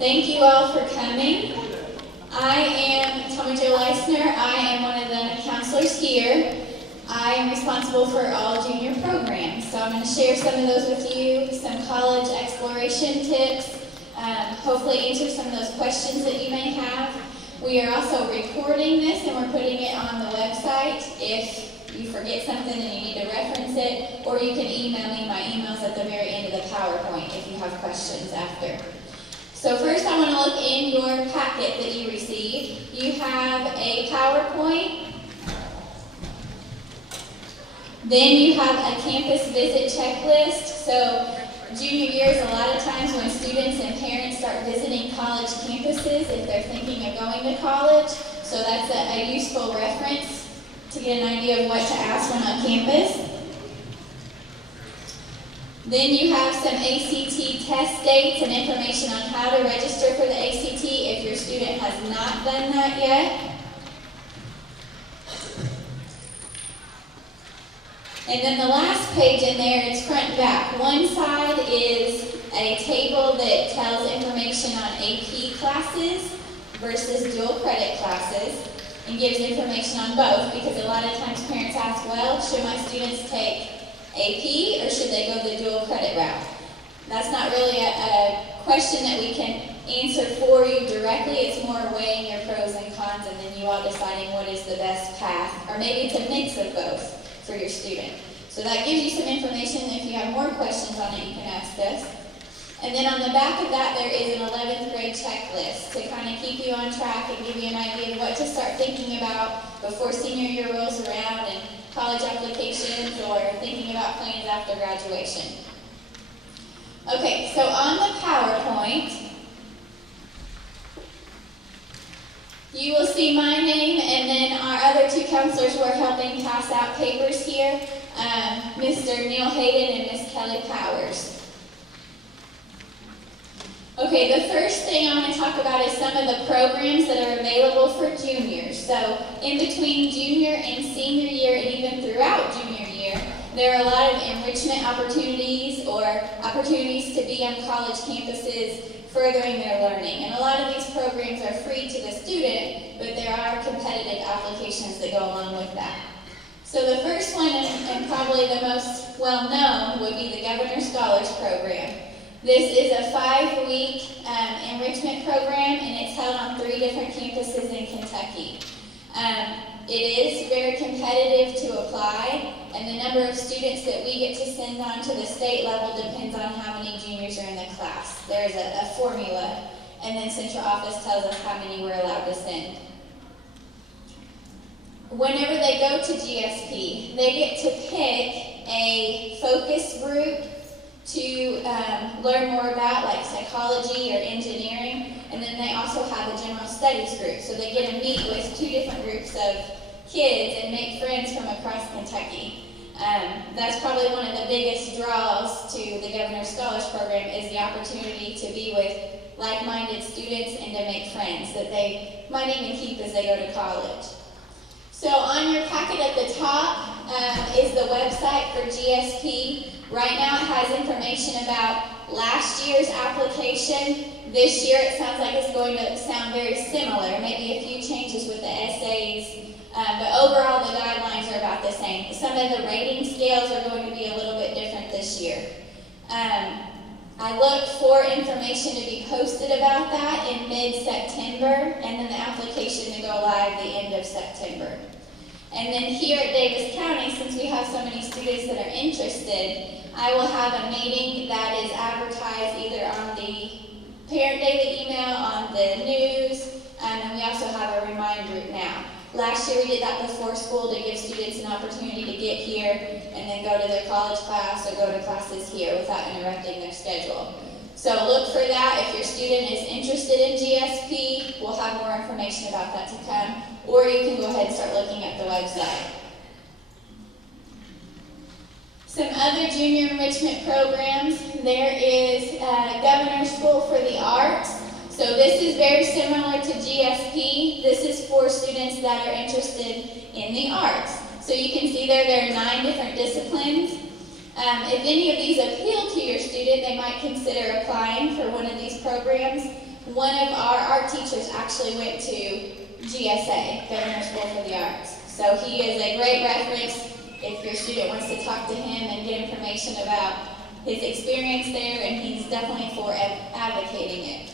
Thank you all for coming. I am Tommy Jo Leisner. I am one of the counselors here. I am responsible for all junior programs. So I'm going to share some of those with you, some college exploration tips, hopefully answer some of those questions that you may have. We are also recording this and we're putting it on the website. If you forget something and you need to reference it, or you can email me. My email's at the very end of the PowerPoint if you have questions after. So first I want to look in your packet that you received. You have a PowerPoint. Then you have a campus visit checklist. So junior year is a lot of times when students and parents start visiting college campuses if they're thinking of going to college. So that's a useful reference to get an idea of what to ask when on campus. Then you have some ACT test dates and information on how to register for the ACT if your student has not done that yet. And then the last page in there, it's front and back. One side is a table that tells information on AP classes versus dual credit classes and gives information on both, because a lot of times parents ask, well, should my students take AP or should they go the dual credit route? That's not really a question that we can answer for you directly. It's more weighing your pros and cons and then you all deciding what is the best path, or maybe it's a mix of both for your student. So that gives you some information. If you have more questions on it, you can ask us. And then on the back of that, there is an 11th grade checklist to kind of keep you on track and give you an idea of what to start thinking about before senior year rolls around and college applications or thinking about plans after graduation. Okay, so on the PowerPoint, you will see my name and then our other two counselors who are helping pass out papers here, Mr. Neil Hayden and Miss Kelly Powers. Okay, the first thing I want to talk about is some of the programs that are available for juniors. So in between junior and senior year and even throughout junior year, there are a lot of enrichment opportunities or opportunities to be on college campuses furthering their learning. And a lot of these programs are free to the student, but there are competitive applications that go along with that. So the first one, and probably the most well-known, would be the Governor Scholars Program. This is a 5-week enrichment program, and it's held on 3 different campuses in Kentucky. It is very competitive to apply, and the number of students that we get to send on to the state level depends on how many juniors are in the class. There's a formula, and then central office tells us how many we're allowed to send. Whenever they go to GSP, they get to pick a focus group to learn more about, like psychology or engineering, and then they also have a general studies group, so they get to meet with 2 different groups of kids and make friends from across Kentucky. That's probably one of the biggest draws to the Governor Scholars Program, is the opportunity to be with like-minded students and to make friends that they might even keep as they go to college. So on your packet at the top is the website for GSP. Right now it has information about last year's application. This year it sounds like it's going to sound very similar, maybe a few changes with the essays, but overall the guidelines are about the same. Some of the rating scales are going to be a little bit different this year. I look for information to be posted about that in mid-September, and then the application to go live the end of September. And then here at Davis County, since we have so many students that are interested, I will have a meeting that is advertised either on the parent daily email, on the news, and we also have a remind group now. Last year we did that before school to give students an opportunity to get here and then go to their college class or go to classes here without interrupting their schedule. So look for that. If your student is interested in GSP, we'll have more information about that to come, or you can go ahead and start looking at the website. Some other junior enrichment programs. There is Governor School for the Arts. So this is very similar to GSP. This is for students that are interested in the arts. So you can see there are 9 different disciplines. If any of these appeal to your student, they might consider applying for one of these programs. one of our art teachers actually went to GSA, Governor School for the Arts. So he is a great reference if your student wants to talk to him and get information about his experience there, and he's definitely for advocating it.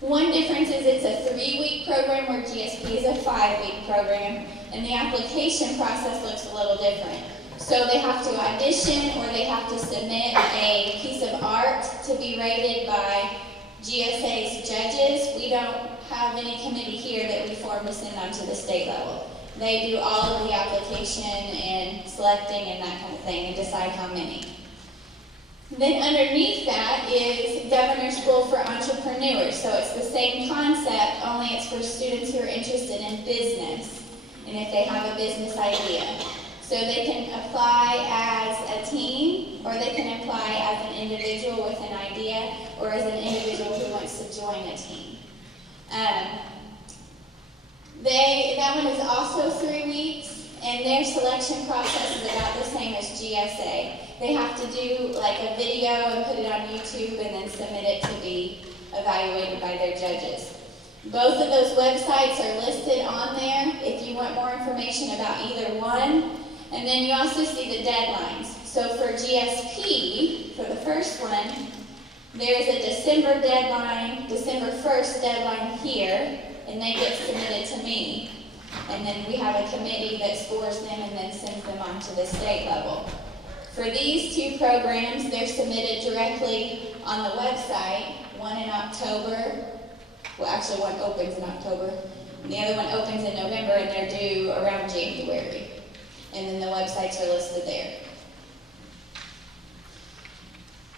One difference is it's a 3-week program where GSP is a 5-week program, and the application process looks a little different. So they have to audition or they have to submit a piece of art to be rated by GSA's judges. We don't have any committee here that we form to send on to the state level. They do all of the application and selecting and that kind of thing and decide how many. Then underneath that is Governor School for Entrepreneurs. So it's the same concept, only it's for students who are interested in business and if they have a business idea. So they can apply as a team, or they can apply as an individual with an idea, or as an individual who wants to join a team. That one is also 3 weeks, and their selection process is about the same as GSA. They have to do like a video and put it on YouTube and then submit it to be evaluated by their judges. Both of those websites are listed on there if you want more information about either one. And then you also see the deadlines. So for GSP, for the first one, there's a December deadline, December 1st deadline here, and they get submitted to me. And then we have a committee that scores them and then sends them on to the state level. For these two programs, they're submitted directly on the website, one in October. Well, actually one opens in October, and the other one opens in November, and they're due around January. And then the websites are listed there.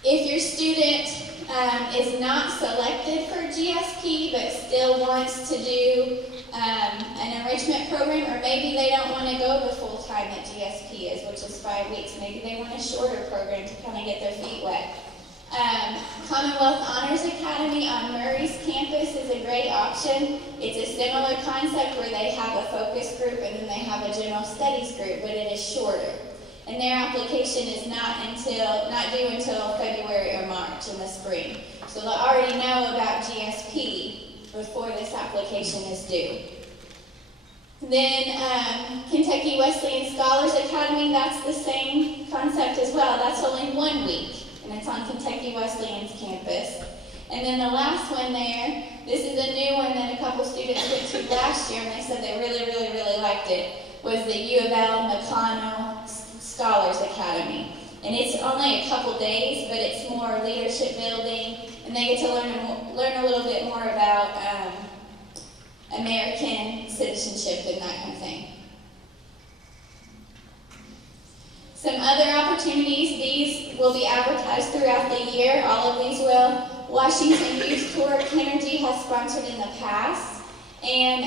If your student is not selected for GSP but still wants to do an enrichment program, or maybe they don't want to go the full time that GSP is, which is 5 weeks, maybe they want a shorter program to kind of get their feet wet. Commonwealth Honors Academy on Murray's campus is a great option. It's a similar concept where they have a focus group and then they have a general studies group, but it is shorter. And their application is not due until February or March in the spring. So they'll already know about GSP before this application is due. Then Kentucky Wesleyan Scholars Academy, that's the same concept as well. That's only 1 week. And it's on Kentucky Wesleyan's campus. And then the last one there, this is a new one that a couple students went to last year, and they said they really, really, really liked it, was the U of L McConnell Scholars Academy. And it's only a couple days, but it's more leadership building, and they get to learn a little bit more about American citizenship and that kind of thing. Some other opportunities, these will be advertised throughout the year, all of these will. Washington Youth Tour, Kenergy has sponsored in the past, and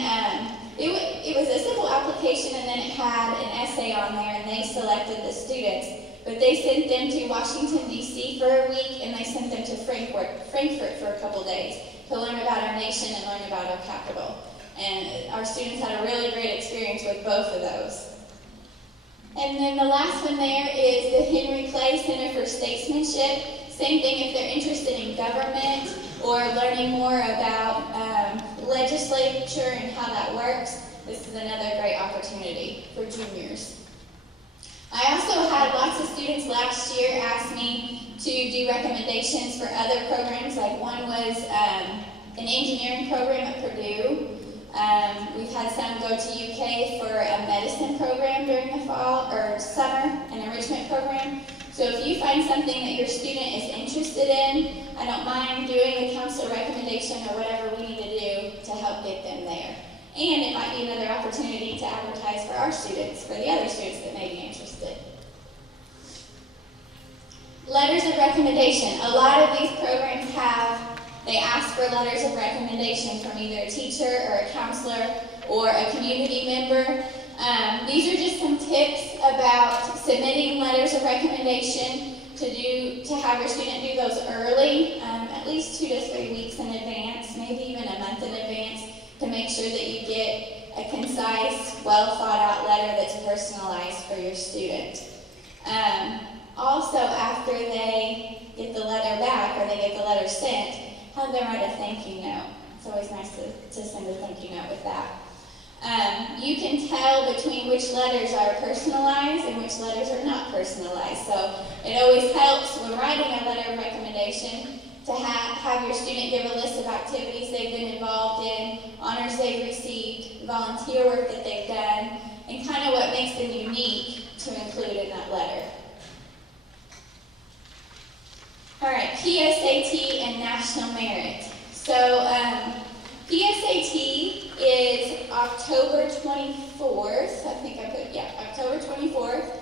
it was a simple application, and then it had an essay on there, and they selected the students. But they sent them to Washington, D.C. for a week, and they sent them to Frankfurt for a couple days to learn about our nation and learn about our capital. And our students had a really great experience with both of those. And then the last one there is the Henry Clay Center for Statesmanship. Same thing if they're interested in government or learning more about legislature and how that works. This is another great opportunity for juniors. I also had lots of students last year ask me to do recommendations for other programs. Like one was an engineering program at Purdue. We've had some go to UK for a medicine program during the fall or summer, an enrichment program. So if you find something that your student is interested in, I don't mind doing a counselor recommendation or whatever we need to do to help get them there. And it might be another opportunity to advertise for our students, for the other students that may be interested. Letters of recommendation. A lot of these programs they ask for letters of recommendation from either a teacher or a counselor or a community member. These are just some tips about submitting letters of recommendation to have your student do those early, at least 2 to 3 weeks in advance, maybe even a month in advance, to make sure that you get a concise, well thought out letter that's personalized for your student. Also, after they get the letter back or they get the letter sent, have them write a thank you note. It's always nice to send a thank you note with that. You can tell between which letters are personalized and which letters are not personalized. So it always helps when writing a letter of recommendation to have your student give a list of activities they've been involved in, honors they've received, volunteer work that they've done, and kind of what makes them unique to include in that letter. All right, PSAT and National Merit. So PSAT is October 24th. I think I put, October 24th.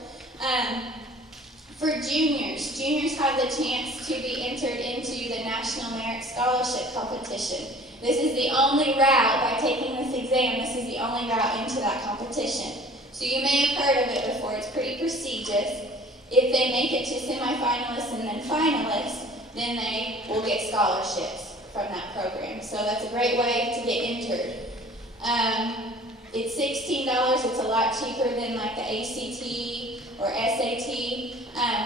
For juniors, juniors have the chance to be entered into the National Merit Scholarship Competition. This is the only route, by taking this exam, this is the only route into that competition. So you may have heard of it before. It's pretty prestigious. If they make it to semifinalists and then finalists, then they will get scholarships from that program. So that's a great way to get entered. It's $16. It's a lot cheaper than like the ACT or SAT.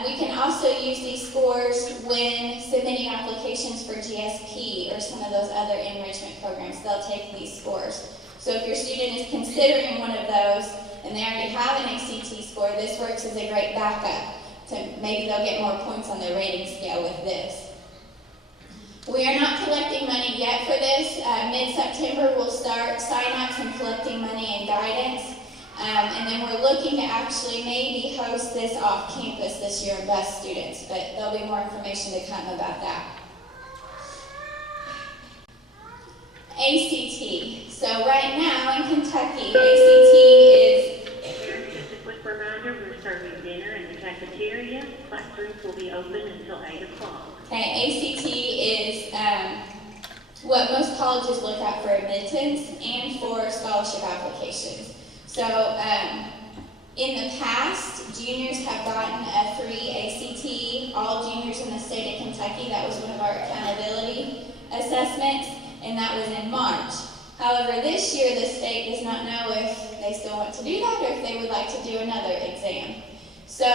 We can also use these scores when submitting applications for GSP or some of those other enrichment programs. They'll take these scores. So if your student is considering one of those and they already have an ACT score, this works as a great backup. Maybe they'll get more points on their rating scale with this. We are not collecting money yet for this. Mid-September we'll start sign-ups and collecting money and guidance. And then we're looking to actually maybe host this off campus this year and bus students, but there'll be more information to come about that. ACT. So right now in Kentucky, ACT is... Just a quick reminder, we're serving dinner in the cafeteria. Classrooms will be open until 8 o'clock. Okay, ACT is what most colleges look at for admittance and for scholarship applications. So in the past, juniors have gotten a free ACT, all juniors in the state of Kentucky. That was one of our accountability assessments, and that was in March. However, this year the state does not know if they still want to do that or if they would like to do another exam. So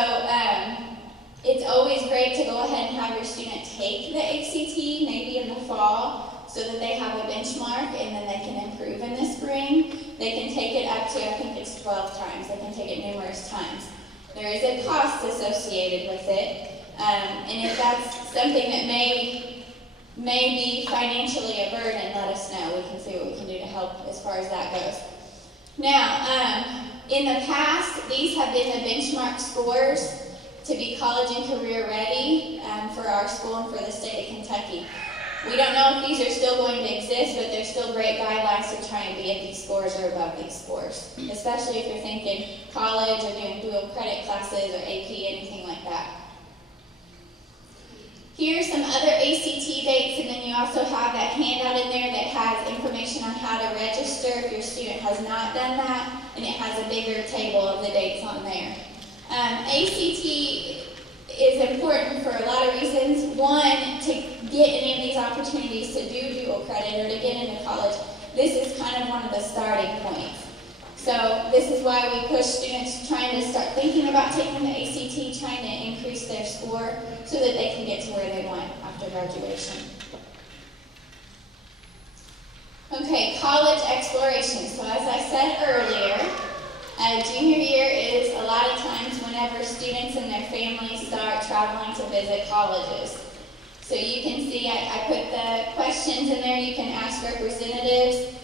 it's always great to go ahead and have your student take the ACT, maybe in the fall, so that they have a benchmark and then they can improve in the spring. They can take it up to, I think it's 12 times. They can take it numerous times. There is a cost associated with it, and if that's something that may be financially a burden, let us know. We can see what we can do to help as far as that goes. Now, in the past, these have been the benchmark scores to be college and career ready for our school and for the state of Kentucky. We don't know if these are still going to exist, but they're still great guidelines to try and be at these scores or above these scores, especially if you're thinking college or doing dual credit classes or AP, anything like that. Here are some other ACT dates, and then you also have that handout in there that has information on how to register if your student has not done that, and it has a bigger table of the dates on there. ACT is important for a lot of reasons. One, to get any of these opportunities to do dual credit or to get into college, this is kind of one of the starting points. So this is why we push students trying to start thinking about taking the ACT, trying to increase their score so that they can get to where they want after graduation. Okay, college exploration. So as I said earlier, junior year is a lot of times whenever students and their families start traveling to visit colleges. So you can see I put the questions in there. You can ask representatives.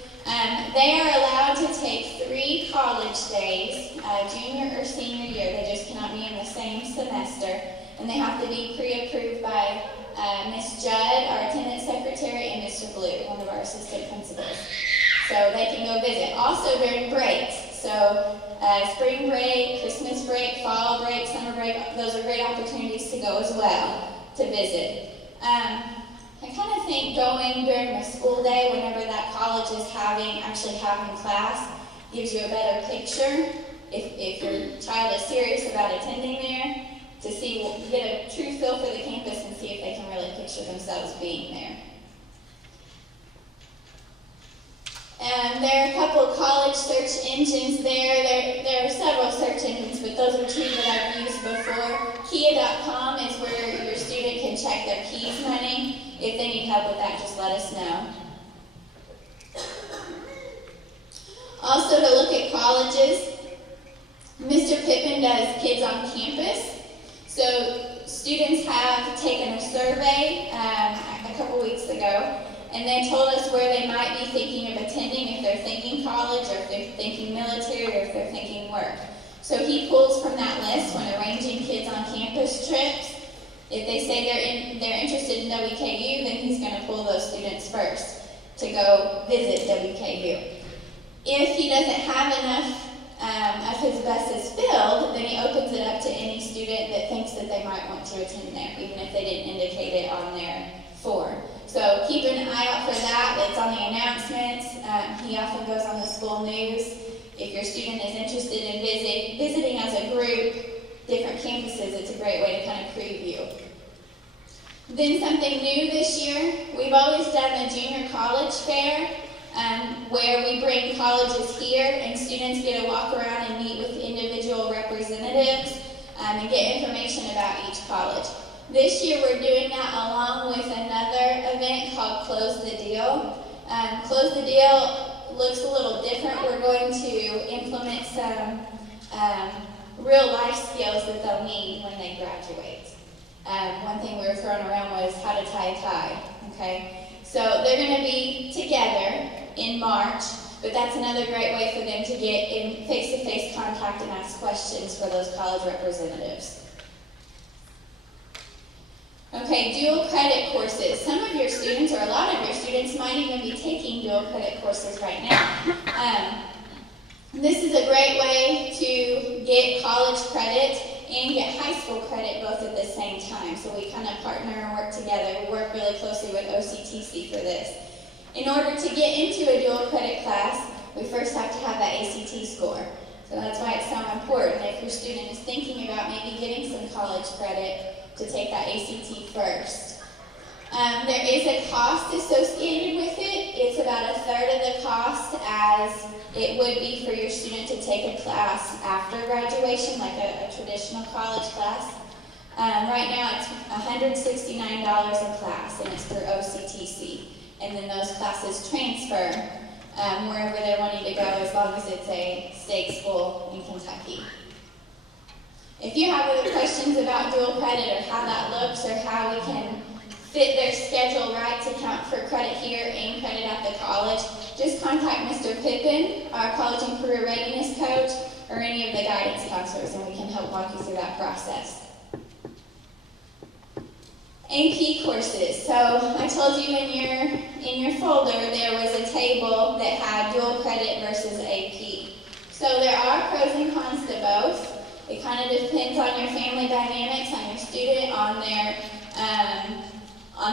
They are allowed to take 3 college days, junior or senior year. They just cannot be in the same semester. And they have to be pre-approved by Ms. Judd, our attendance secretary, and Mr. Blue, one of our assistant principals. So they can go visit. Also during breaks. So spring break, Christmas break, fall break, summer break, those are great opportunities to go as well to visit. I kind of think going during the school day, whenever that college is actually having class, gives you a better picture if your child is serious about attending there, to get a true feel for the campus and see if they can really picture themselves being there. There are a couple of college search engines there. There are several search engines, but those are 2 that I've used before. Kia.com is where your student can check their keys money. if they need help with that, just let us know. Also, to look at colleges, Mr. Pippin does Kids on Campus. So students have taken a survey a couple weeks ago, and they told us where they might be thinking of attending, if they're thinking college, or if they're thinking military, or if they're thinking work. So he pulls from that list when arranging Kids on Campus trips. If they say they're interested in WKU, then he's going to pull those students first to go visit WKU. If he doesn't have enough of his buses filled, then he opens it up to any student that thinks that they might want to attend there, even if they didn't indicate it on their form. So keep an eye out for that. It's on the announcements. He often goes on the school news. If your student is interested in visiting as a group, different campuses, it's a great way to kind of preview. Then something new this year, we've always done the junior college fair, where we bring colleges here and students get to walk around and meet with individual representatives and get information about each college. This year we're doing that along with another event called Close the Deal. Close the Deal looks a little different. We're going to implement some real life skills that they'll need when they graduate. One thing we were throwing around was how to tie a tie, okay? So they're going to be together in March, but that's another great way for them to get in face-to-face contact and ask questions for those college representatives. Okay, dual credit courses. Some of your students, or a lot of your students, might even be taking dual credit courses right now. This is a great way to get college credit and get high school credit both at the same time. So we kind of partner and work together. We work really closely with OCTC for this. In order to get into a dual credit class, we first have to have that ACT score. So that's why it's so important if your student is thinking about maybe getting some college credit to take that ACT first. There is a cost associated with it. It's about 1/3 of the cost as it would be for your student to take a class after graduation, like a traditional college class. Right now it's $169 a class, and it's through OCTC. And then those classes transfer wherever they're wanting to go, as long as it's a state school in Kentucky. If you have other questions about dual credit or how that looks or how we can fit their schedule right to count for credit here and credit at the college, just contact Mr. Pippin, our college and career readiness coach, or any of the guidance counselors, and we can help walk you through that process. AP courses. So I told you in your folder there was a table that had dual credit versus AP. So there are pros and cons to both. It kind of depends on your family dynamics, on your student, on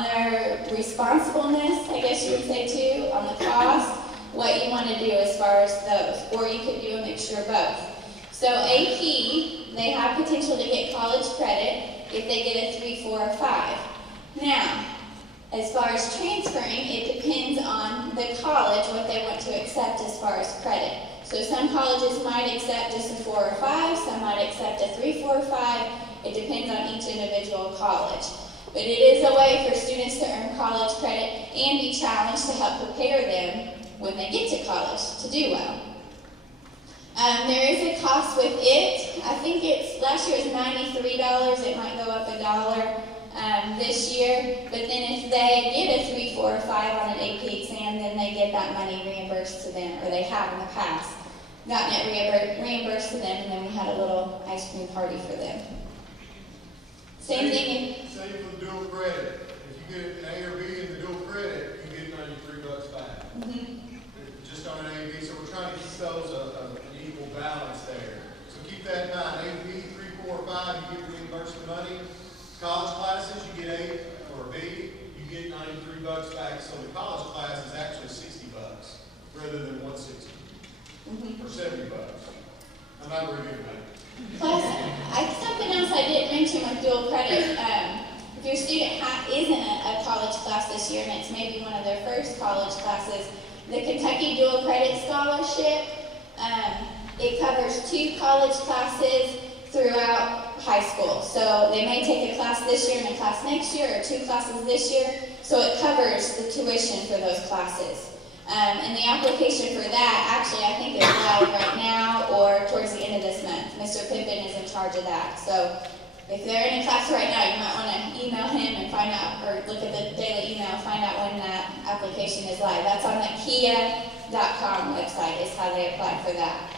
their responsibleness, I guess you would say too, on the cost, what you want to do as far as those, or you could do a mixture of both. So AP, they have potential to get college credit if they get a 3, 4, or 5. Now, as far as transferring, it depends on the college, what they want to accept as far as credit. So some colleges might accept just a 4 or 5, some might accept a 3, 4, or 5. It depends on each individual college. But it is a way for students to earn college credit and be challenged to help prepare them when they get to college to do well. There is a cost with it. I think last year it was $93. It might go up $1 this year. But then if they get a 3, 4, or 5 on an AP exam, then they get that money reimbursed to them, or they have in the past gotten it reimbursed to them, and then we had a little ice cream party for them. Same thing. Same for the dual credit. If you get an A or B in the dual credit, you get $93 back. Just on an AB, so we're trying to keep those an equal balance there. So keep that in mind. AB 3, 4, 5, you get reimbursed the money. College classes, you get A or B, you get $93 back. So the college class is actually $60 rather than $160 or $70. I'm not really good at that. Plus, something else I didn't mention with dual credit, if your student isn't a college class this year and it's maybe one of their first college classes, the Kentucky Dual Credit Scholarship, it covers 2 college classes throughout high school. So they may take a class this year and a class next year, or 2 classes this year so it covers the tuition for those classes. And the application for that, actually, I think is live right now or towards the end of this month. Mr. Pippin is in charge of that. So if they're in a class right now, you might want to email him and find out, or look at the daily email, find out when that application is live. That's on the kia.com website is how they apply for that.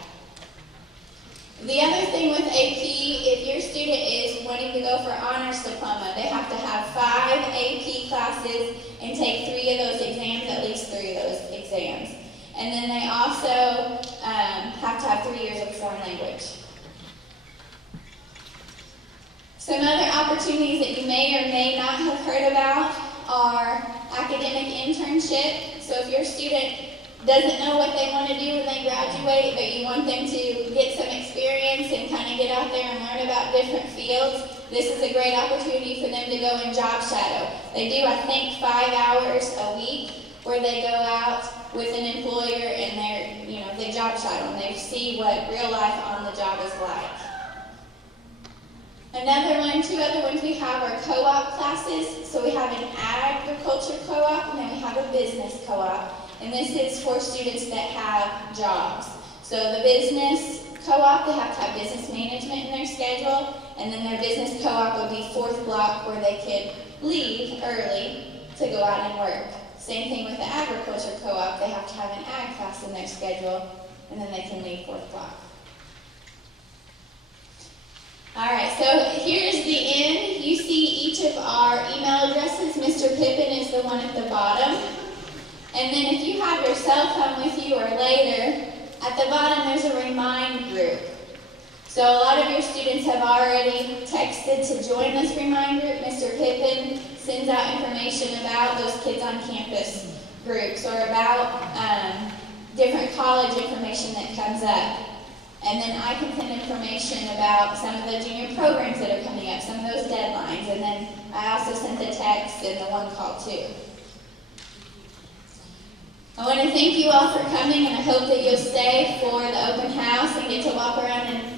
The other thing with AP, if your student is wanting to go for honors diploma, they have to have 5 AP classes and take 3 of those exams, at least 3 of those exams. And then they also have to have 3 years of foreign language. Some other opportunities that you may or may not have heard about are academic internship. So if your student doesn't know what they want to do when they graduate, but you want them to get some experience and kind of get out there and learn about different fields, this is a great opportunity for them to go and job shadow. They do, I think, 5 hours a week where they go out with an employer and they job shadow and they see what real life on the job is like. Another one, 2 other ones we have are co-op classes. So we have an agriculture co-op and then we have a business co-op. And this is for students that have jobs. So the business co-op, they have to have business management in their schedule, and then their business co-op would be 4th block where they could leave early to go out and work. Same thing with the agriculture co-op, they have to have an ag class in their schedule, and then they can leave 4th block. All right, so here's the end. You see each of our email addresses. Mr. Pippin is the one at the bottom. And then if you have your cell phone with you or later, at the bottom there's a remind group. So a lot of your students have already texted to join this remind group. Mr. Pippin sends out information about those kids on campus groups or about different college information that comes up. And then I can send information about some of the junior programs that are coming up, some of those deadlines. And then I also sent the text and the one call too. I want to thank you all for coming, and I hope that you'll stay for the open house and get to walk around and